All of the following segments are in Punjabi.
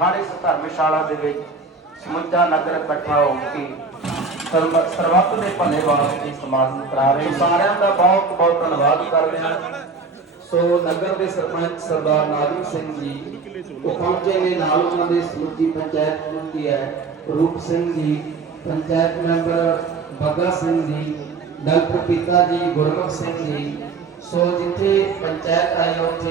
ਹਰ ਇਸ ਧਰਮਸ਼ਾਲਾ ਦੇ ਵਿੱਚ ਸਮੁੱਚਾ ਨਗਰ ਇਕੱਠਾ ਹੋ ਕੇ ਸਰਬੱਤ ਦੇ ਭਲੇ ਵਾਸਤੇ ਸਮਾਗਮ ਕਰਾ ਰਹੇ ਸਾਰਿਆਂ ਦਾ ਬਹੁਤ ਬਹੁਤ ਧੰਨਵਾਦ ਕਰਦੇ ਹਾਂ। ਸੋ ਨਗਰ ਦੇ ਸਰਪੰਚ ਸਰਦਾਰ ਨਾਜ਼ਮ ਸਿੰਘ ਜੀ, ਉਹ ਪਹੁੰਚੇ ਨੇ ਨਾਲ ਉਹਨਾਂ ਦੇ ਸਮੁੱਚੀ ਪੰਚਾਇਤ ਕਮੇਟੀ ਹੈ। ਰੂਪ ਸਿੰਘ ਜੀ, ਪੰਚਾਇਤ ਮੈਂਬਰ ਬੱਗਾ ਸਿੰਘ ਜੀ, ਡਾਕਟਰ ਪਿਤਾ ਜੀ ਗੁਰਮੁਖ ਸਿੰਘ ਜੀ। ਸੋ ਜਿੱਥੇ ਪੰਚਾਇਤ ਆਈ, ਉੱਥੇ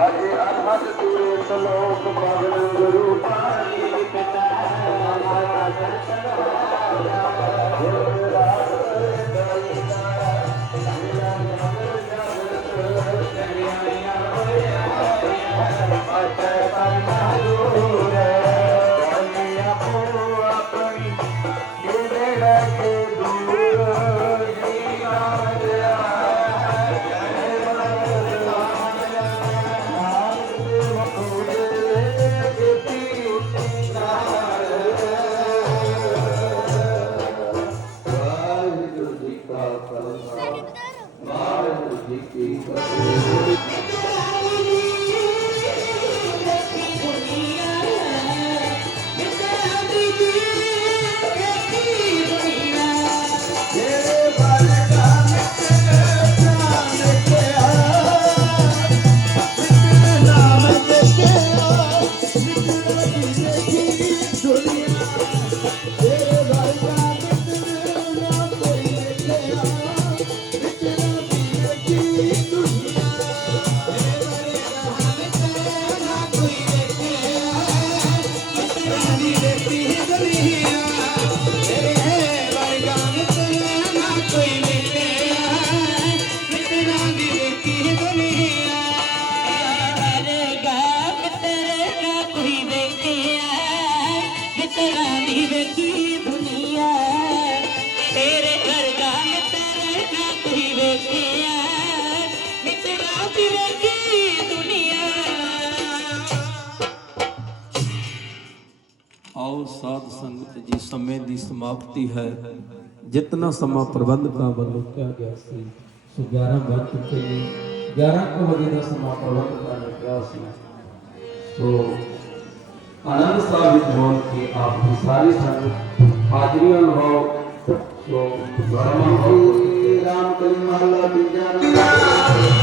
ਅਜੇ ਅਨਹਦ ਤੂਰੇ ਸਲੋਕ ਮਗਨ ਗੁਰੂ ਪਾਣੀ ਵਾਹਿਗੁਰੂ ਜੀ ਆਓ ਸਾਧ ਸੰਗਤ ਜੀ, ਸਮੇਂ ਦੀ ਸਮਾਪਤੀ ਹੈ। ਜਿਤਨਾ ਸਮਾਂ ਪ੍ਰਬੰਧਕਾਂ ਵੱਲੋਂ ਕਿਹਾ ਗਿਆ ਸੀ, ਸੋ 11 ਵੱਜ ਚੁੱਕੇ ਨੇ। 11 ਕੁ ਵਜੇ ਦਾ ਸਮਾਂ ਪ੍ਰਬੰਧਕਾਂ ਨੇ ਕਿਹਾ ਸੀ। ਸੋ ਆਨੰਦ ਸਾਹਿਬ ਵਿੱਚ ਹੋਣ ਕੇ ਆਪ ਦੀ ਸਾਰੀ ਸੰਗਤ ਹਾਜ਼ਰੀਆਂ ਲਵਾਓ। ਸੋ ਬੜਾ ਮਨ ਰਾਮ ਕਲੀ ਮਹਲਾ ਤੀਜਾ ਨਾਮ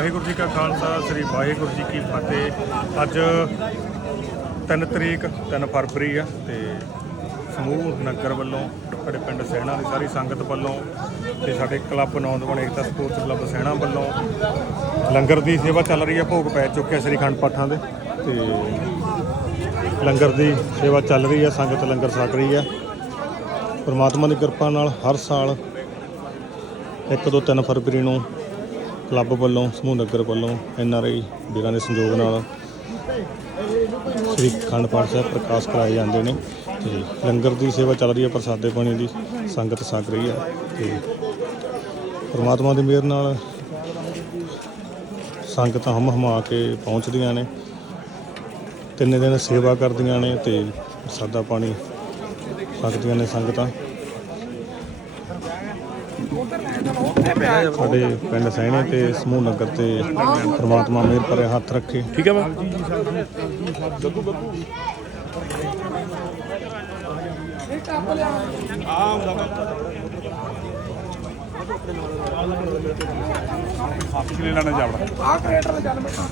ਵਾਹਿਗੁਰੂ ਜੀ ਕਾ ਖਾਲਸਾ, ਸ੍ਰੀ ਵਾਹਿਗੁਰੂ ਜੀ ਕੀ ਫਤਿਹ। ਅੱਜ 3 ਤਰੀਕ 3 ਫਰਵਰੀ ਆ ਤੇ ਸਮੂਹ ਨਗਰ ਵੱਲੋਂ, ਸਾਡੇ ਪਿੰਡ ਸਹਿਣਾ ਦੀ ਸਾਰੀ ਸੰਗਤ ਵੱਲੋਂ ਤੇ ਸਾਡੇ ਕਲੱਬ ਨੌਜਵਾਨ ਏਕਤਾ ਸਪੋਰਟਸ ਕਲੱਬ ਸਹਿਣਾ ਵੱਲੋਂ ਲੰਗਰ ਦੀ ਸੇਵਾ ਚੱਲ ਰਹੀ ਹੈ ਭੋਗ ਪੈ ਚੁੱਕਿਆ ਸ੍ਰੀ ਖੰਡ ਪਾਠਾਂ ਦੇ ਤੇ ਲੰਗਰ ਦੀ ਸੇਵਾ ਚੱਲ ਰਹੀ ਹੈ ਸੰਗਤ ਲੰਗਰ ਛਕ ਰਹੀ ਹੈ ਪਰਮਾਤਮਾ ਦੀ ਕਿਰਪਾ ਨਾਲ ਹਰ ਸਾਲ 1 2 3 ਫਰਵਰੀ ਨੂੰ ਕਲੱਬ ਵੱਲੋਂ, ਸਮੂਹ ਨਗਰ ਵੱਲੋਂ, ਐਨ ਆਰ ਆਈ ਵੀਰਾਂ ਦੇ ਸੰਯੋਗ ਨਾਲ ਸ੍ਰੀ ਅਖੰਡ ਪਾਠ ਸਾਹਿਬ ਪ੍ਰਕਾਸ਼ ਕਰਾਏ ਜਾਂਦੇ ਨੇ ਤੇ ਲੰਗਰ ਦੀ ਸੇਵਾ ਚੱਲ ਰਹੀ ਹੈ, ਪ੍ਰਸਾਦੇ ਪਾਣੀ ਦੀ, ਸੰਗਤ ਛਕ ਰਹੀ ਹੈ ਤੇ ਪਰਮਾਤਮਾ ਦੀ ਮਿਹਰ ਨਾਲ ਸੰਗਤਾਂ ਹਮ ਹਮਾ ਕੇ ਪਹੁੰਚਦੀਆਂ ਨੇ। ਤਿੰਨੇ ਦਿਨ ਸੇਵਾ ਕਰਦੀਆਂ ਨੇ ਤੇ ਪ੍ਰਸਾਦਾ ਪਾਣੀ ਸਕਦੀਆਂ ਨੇ ਸੰਗਤਾਂ। ਸਾਡੇ ਪਿੰਡ ਸੈਣੇ ਤੇ ਸਮੂਹ ਨਗਰ ਤੇ ਪ੍ਰਮਾਤਮਾ ਮਿਹਰ ਭਰੇ ਹੱਥ ਰੱਖੇ। ਠੀਕ ਹੈ ਪਿਛਲੇ ਲਾਣੇ ਜਾਵੜਾ। ਸਤਨਾਮ